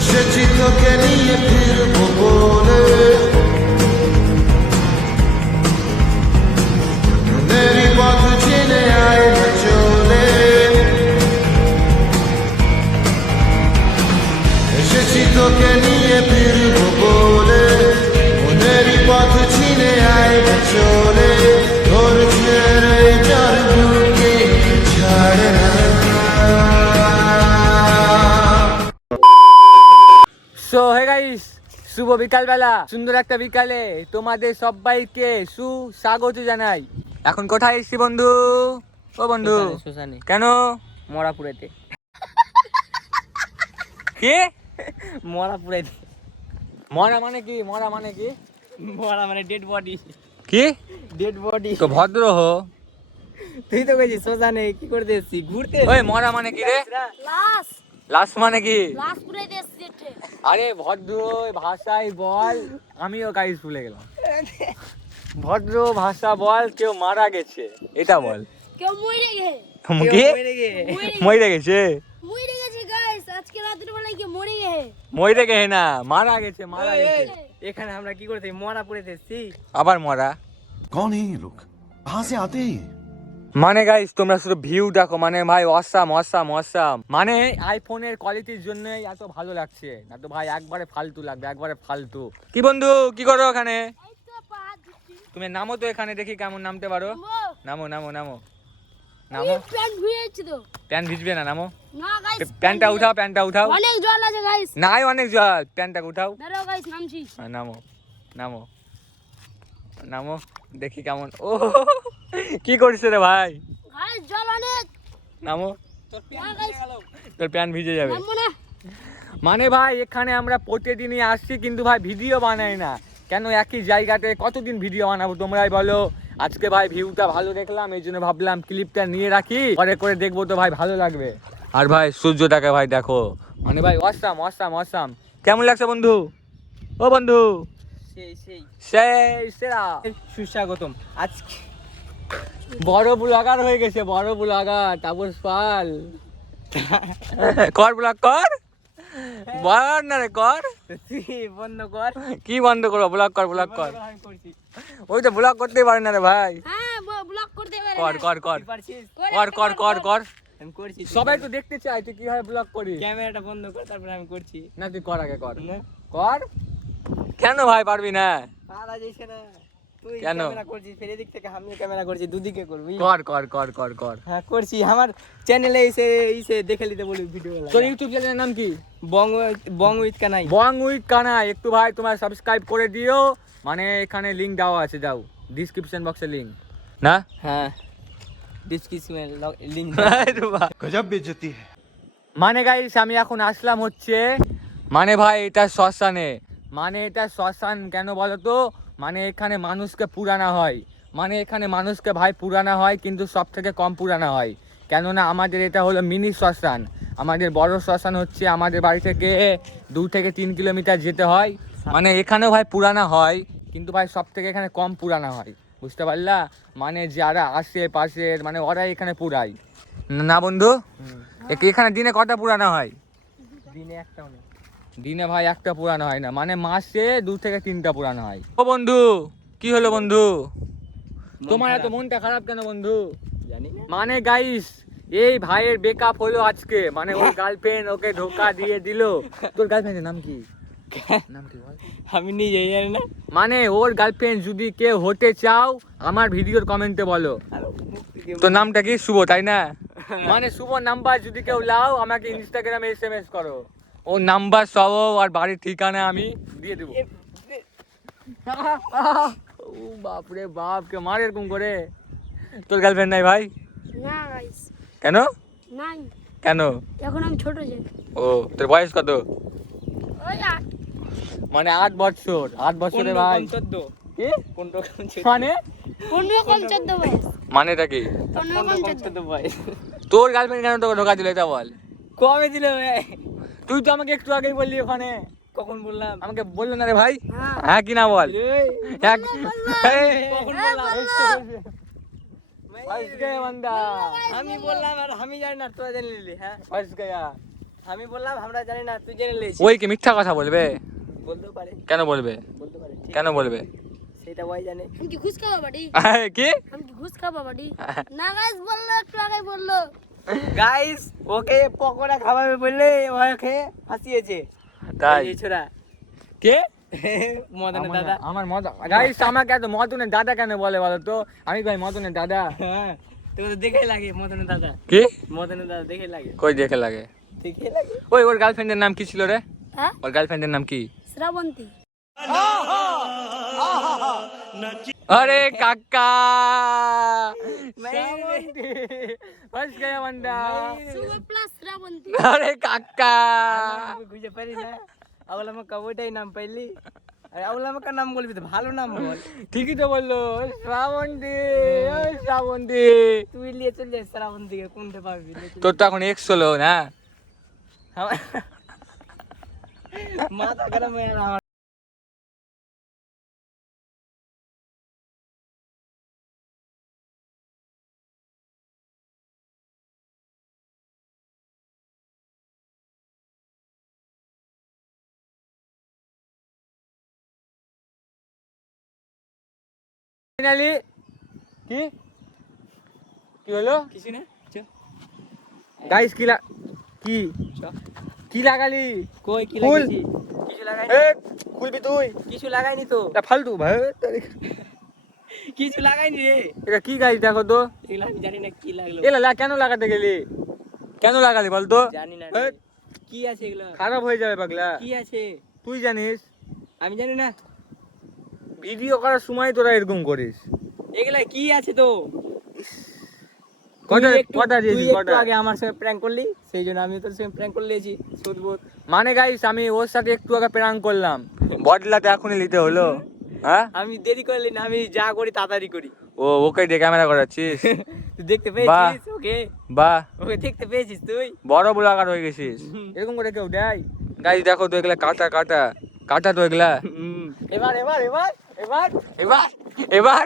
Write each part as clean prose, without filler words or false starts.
এসেছি তোকে নিয়ে ফিরবো বলে, মনেরই পথ চিনে আয় না চলে। এসেছি তোকে নিয়ে ফিরবো বলে, মনেরই পথ চিনে আয় না চলে। তোর ছেড়ে যার বুকে ছাড়ে না। সো হে গাইস, শুভ বিকালবেলা, সুন্দর একটা বিকালে তোমাদের সবাইকে সুস্বাগত জানাই। এখন কোথায় এসছি বন্ধু? ও বন্ধু, শ্মশানে। কেন? মরাপুরেতে। কি মরাপুরেতে। মরা মানে কি? মরা মানে কি? মরা মানে ডেড বডি। কি ডেড বডি। তো ভদ্র হো। তুই তো গেছিস শ্মশানে, কি করতে এসেছিস? ঘুরতে। ওই মরা মানে কি রে? লাশ লাশ মানে কি? লাশ পুরাই দিয়েছে। আরে ভদ্র ভাষায় বল। আমিও গাইস ভুলে গেলাম। ভদ্র ভাষা বল, কেউ মারা গেছে এটা বল। কেউ মরে গেছে। কি মরে গে। মরে গেছে? মরে গেছে গাইস, আজকে রাতের বেলায় কেউ মরে গেছে। মরে গেছে না, মারা গেছে, মারা গেছে। এখানে আমরা কি করতে মরাপুরেতে এসেছি? আবার মরা। कौन है ये लोग, कहाँ से आते हैं? মানে গাইস তোমরা শুধু ভিউ দেখো, মানে ভাই অসাম অসাম অসাম। মানে আইফোনের কোয়ালিটির জন্যই এত ভালো লাগছে, না তো ভাই একবারে ফালতু লাগবে, একবারে ফালতু। কি বন্ধু, কি করো ওখানে? এই তো পাহাড় দিচ্ছি। তুমি নামো তো এখানে, দেখি কেমন নামতে পারো। নামো। নামো নামো নামো নামো। এই প্যান্ট ধুয়েছি তো। প্যান্ট ভিজবে না, নামো। না গাইস, প্যান্টটা উঠাও, প্যান্টটা উঠাও। অনেক জল আছে গাইস। নাই অনেক জল, প্যান্টটা উঠাও। দাঁড়াও গাইস, নামছি। হ্যাঁ, নামো নামো নামো, দেখি কেমন। ও কি করছে রে ভাই? গাইস জল অনেক। নামো, না গাইস, তোর প্যান্ট ভিজে যাবে। নামবো না। মানে ভাই এখানে আমরা প্রতিদিনই আসছি, কিন্তু ভাই ভিডিও বানাই না কেন? একই জায়গাতে কতদিন ভিডিও বানাবো তোমরাই বলো। আজকে ভাই ভিউটা ভালো দেখলাম, এই জন্য ভাবলাম ক্লিপটা নিয়ে রাখি, পরে করে দেখবো তো ভাই ভালো লাগবে। আর ভাই সূর্যটাকে ভাই দেখো, মানে ভাই অসাম অসাম অসাম। কেমন লাগছে বন্ধু? ও বন্ধু, সেই সেই সেই সেরা। সুস্বাগতম। আজকে বড় ব্লগার হয়ে গেছে, বড় ব্লগার তাপস পাল। কর ব্লগ কর, বল না রে কর। তুই বন্ধ কর। কি বন্ধ করবো? ব্লগ কর, ব্লগ কর। আমি করছি। ওই তো ব্লগ করতেই পারে না রে ভাই। হ্যাঁ, ব্লক করতে পারে। কর কর কর তুই পারছিস? কর কর কর কর। আমি করছি। সবাই তো দেখতে চায় তুই কিভাবে ব্লগ করিস। ক্যামেরাটা বন্ধ কর, তারপরে আমি করছি। না তুই কর, আগে কর। না, কর। কেন ভাই পারবি না? পারা যাইছে না। তুই কেন? ক্যামেরা করছিস, ফের এদিক থেকে আমিও ক্যামেরা করছি, দুদিকে করবি। কর কর কর কর কর। হ্যাঁ করছি। আমার চ্যানেলে এসে দেখে নিতে বলি ভিডিও। তোর ইউটিউব চ্যানেলের নাম কি? Bong Bong with Kanai. Bong with Kanai. একটু ভাই তোমার সাবস্ক্রাইব করে দিও, মানে এখানে লিংক দেওয়া আছে, যাও ডিসক্রিপশন বক্সে লিংক। না হ্যাঁ, ডিসক্রিপশনে লিংক। गजब बेइज्जती है। মানে গাইস আমি এখন আসলাম হচ্ছে, মানে ভাই এটা শ্মশানে। মানে এটা শ্মশান কেন বলো তো? মানে এখানে মানুষকে পুরানো হয়, মানে এখানে মানুষকে ভাই পুরানো হয়, কিন্তু সব থেকে কম পুরানো হয়। কেননা আমাদের এটা হলো মিনি শ্মশান। আমাদের বড় শ্মশান হচ্ছে আমাদের বাড়ি থেকে 2 থেকে 3 কিলোমিটার যেতে হয়। মানে এখানেও ভাই পুরানো হয়, কিন্তু ভাই সব থেকে এখানে কম পুরানো হয়, বুঝতে পারলা? মানে যারা আশেপাশের মানে ওরাই এখানে পুরায় না বন্ধু। এখানে দিনে কটা পুরানো হয়? দিনে একটাও নেই। দিনে ভাই একটা পুরানো হয় না, মানে মাসে 2 থেকে 3টা পুরানো হয়। ও বন্ধু, কি হলো বন্ধু? তোমার এত মনটা খারাপ কেন বন্ধু? জানি না। মানে গাইস এই ভাইয়ের ব্রেকআপ হলো আজকে, মানে ওর গার্লফ্রেন্ড ওকে ধোকা দিয়ে দিল। তোর গার্লফ্রেন্ডের নাম কি? নাম কি বল? আমি নিজেই জানি না। মানে ওর গার্লফ্রেন্ড যদি কেউ হতে চাও আমার ভিডিওর কমেন্টে বলো। তোর নামটা কি? শুভ, তাই না? মানে শুভ নাম্বার যদি কেউ লাও আমাকে ইনস্টাগ্রামে SMS করো, ও নাম্বার সহ আর বাড়ির ঠিকানা আমি দিয়ে দেবো। ও বাপরে বাপ, কে মারে এরকম করে? তোর গার্লফ্রেন্ড নাই ভাই? না গাইস, কেন? নাই। কেন? এখন আমি ছোট যে। ও তোর বয়স কত? ওই 8। মানে 8 বছর। 8 বছরে ভাই কি? মানে 15 কম 14 বয়স। মানেটা কি? 15 কম 14 বয়স। তোর গার্লফ্রেন্ড কেন তোকে ধোকা দিল এটা বল। কবে দিল ভাই? তুই তো আমাকে একটু আগেই বললি ওখানে। কখন বললাম? আমাকে বললো না রে ভাই। হ্যাঁ। হ্যাঁ কি না বল। হ্যাঁ কখন হ্যাঁ, বললাম? फंस गए बंदा, আমি বললাম আর আমি জানি না, তোরা জানি নিলি। হ্যাঁ फंस गया। আমি বললাম আমরা জানি না, তুই জেনে লিস। ওই কি মিথ্যা কথা বলবে? বলতেও পারে, কেন বলবে? বলতে পারে, ঠিক কেন বলবে? সেটা ওই জানে। हम की घुस खावा बड़ी কি हम की घुस खावा बड़ी ना गाइस बोललो একটু আগে বললো গাইস, ওকে পকোড়া খাওয়াবে বললে ওকে ফাঁসিয়েছে তাই? এই ছোড়া কে? মদনের দাদা। আমার গাইস আমাকে এত মদনের দাদা কেন বলে বলো তো? আমি ভাই মদনের দাদা। হ্যাঁ, তোকে তো দেখেই লাগে মদনের দাদা। কি মদনের দাদা দেখেই লাগে, কই দেখে লাগে? দেখেই লাগে। ওই ওর গার্লফ্রেন্ডের নাম কি ছিল রে? হ্যাঁ ওর গার্লফ্রেন্ডের নাম কি? শ্রাবন্তী अरे काका नहीं। फंस गया बंदा। সুবে প্লাস শ্রাবন্তী अरे काका আমি বুঝে পারি না, আউলা মাকা ওইটাই নাম পাইলি। আরে আউলা মাকা নাম বলবি তো ভালো নাম বল। ঠিকই তো বললো শ্রাবন্তী। ওই শ্রাবন্তী তুই নিয়ে চল যাস শ্রাবণ দিকে, কোনটা পাবি? তোর তো এখন এক্স হলো না? মাথা গরম হয়ে গেল আমার। ফাইনালি কি কি হলো? কিছু না, চ গাইস কি কি চ। কি লাগালি? কই কি ফুল। লাগাইছি? কিছু লাগাইনি, এ খুলবি তুই? কিছু লাগাইনি তো, এটা ফালতু ভাই। কিছু লাগাইনি রে। এটা কি গাইস দেখো তো? এগুলো আমি জানি না কি লাগলো, এলা কেন লাগাতে গেলি? কেন লাগালি বল তো? জানি না এ, রে। কি আছে এগুলো? খারাপ হয়ে যাবে পাগলা। কি আছে তুই জানিস আমি জানি না। ভিডিও করার সময় তোরা এরকম করিস। এগুলা কি আছে তো? কটা তুই কটা তুই দিয়েছিস? একটু কটা? আগে আমার সঙ্গে প্র্যাঙ্ক করলি, সেই জন্য আমি তোর সঙ্গে প্র্যাঙ্ক করে নিয়েছি। সুদবোধ মানে গাইস আমি ওর সাথে একটু আগে প্র্যাঙ্ক করলাম, বদলাতে এখনই নিতে হলো? হ্যাঁ আমি দেরি করলি না, আমি যা করি তাড়াতাড়ি করি। ও ওকে দিয়ে ক্যামেরা করাচ্ছিস? তুই দেখতে পেয়েছিস ওকে? বাহ ওকে দেখতে পেয়েছিস তুই? বড় ব্লগার হয়ে গেছিস। এরকম করে কেউ দেয়? গাইস দেখো তো এগুলা কাটা কাটা কাটা তো এগুলা। এবার এবার এবার এবার এবার এবার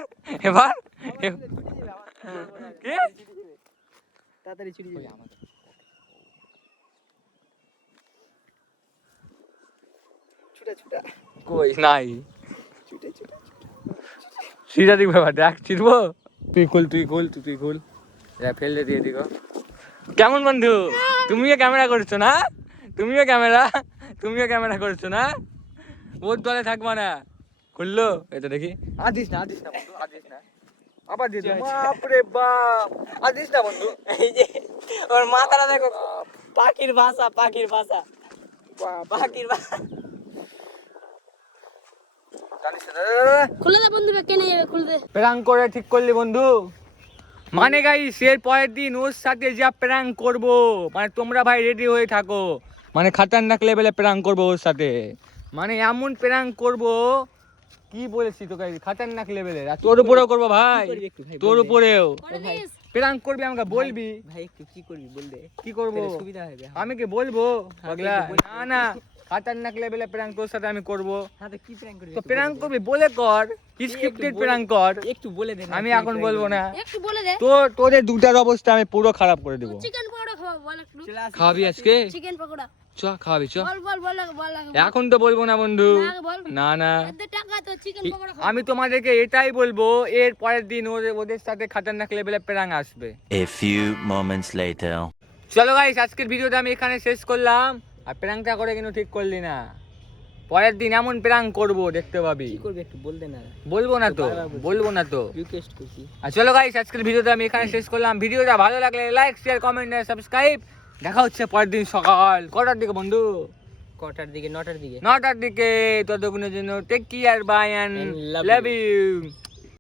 এবার কি তাড়াতাড়ি ছুটি যাবে। ছুটা ছুটা কই নাই ছুটে ছুটে। সিধা দিক ব্যাপার দেখ চিনবো। তুই খুল এটা ফেললে দিয়ে দিগো। কেমন বন্ধু? তুমিও ক্যামেরা করছো না? তুমিও ক্যামেরা করছো না? ওর দলে থাকবা না। খুললো এটা দেখি। আদিস না বন্ধু, আদিস না। আবার দিয়ে দিও। বাপরে বাপ, আদিস না বন্ধু। এই যে ওর মাথাটা দেখো, পাখির ভাষা, পাখির ভাষা, পাখির ভাষা। জানিস না? খুলে দে বন্ধু কেনে যাবে খুলে দে প্র্যাঙ্ক করে ঠিক করলি বন্ধু? মানে গাইস এর পরের দিন ওর সাথে যা প্র্যাঙ্ক করব, মানে তোমরা ভাই রেডি হয়ে থাকো। মানে খাতারনাক লেভেলে প্র্যাঙ্ক করব ওর সাথে। মানে এমন প্র্যাঙ্ক করব কি বলেছি তোকে, খাতারনাক লেভেলে। আর তোর উপরেও করবো ভাই, কি করবি একটু ভাই, তোর বল দে। উপরেও করে দিস প্র্যাঙ্ক করবি, আমাকে বলবি ভাই একটু কি করবি বল দে, কি করব। তাহলে সুবিধা হবে। আমি কি বলবো পাগলা? তুই বল। না না, খাতারনাক লেভেলে প্র্যাঙ্ক তোর সাথে আমি করব। হ্যাঁ তো কি প্র্যাঙ্ক করবি? তো প্র্যাঙ্ক করবি বলে কর, স্ক্রিপ্টেড প্র্যাঙ্ক কর। একটু বলে দে না, আমি কি এখন prank বলবো করবি? না। একটু বলে দে তোদের দুটার অবস্থা আমি পুরো খারাপ করে দেবো। চিকেন পকোড়া খাওয়া বল একটু চলে আসি, খাওয়াবি চলে আসি। আজকে? চিকেন পকোড়া চ খাওয়াবি চ। বল বল বল বল এখন তো বলবো না বন্ধু। না, বল। না না, এত টাকা তো চিকেন পকোড়া খাওয়া আমি তোমাদেরকে এটাই বলবো, এর পরের দিন ওদের সাথে খাতারনাক লেভেলে প্র্যাঙ্ক আসবে। A few moments later. চলো গাইস, আজকের ভিডিওটা আমি এখানে শেষ করলাম। আর প্র্যাঙ্কটা করে কিন্তু ঠিক করলি না। পরের দিন এমন প্র্যাঙ্ক করব দেখতে পাবি। কি করবি একটু বল দে না, বলবো না তো, বলবো না তো। রিকোয়েস্ট করছি। আর চলো গাইস, আজকের ভিডিওটা আমি এখানে শেষ করলাম। ভিডিওটা ভালো লাগলে লাইক শেয়ার কমেন্ট আর সাবস্ক্রাইব। দেখা হচ্ছে পরের দিন সকাল কটার দিকে বন্ধু? কটার দিকে? 9টার দিকে। 9টার দিকে। ততক্ষণের জন্য take care bye and And love love you.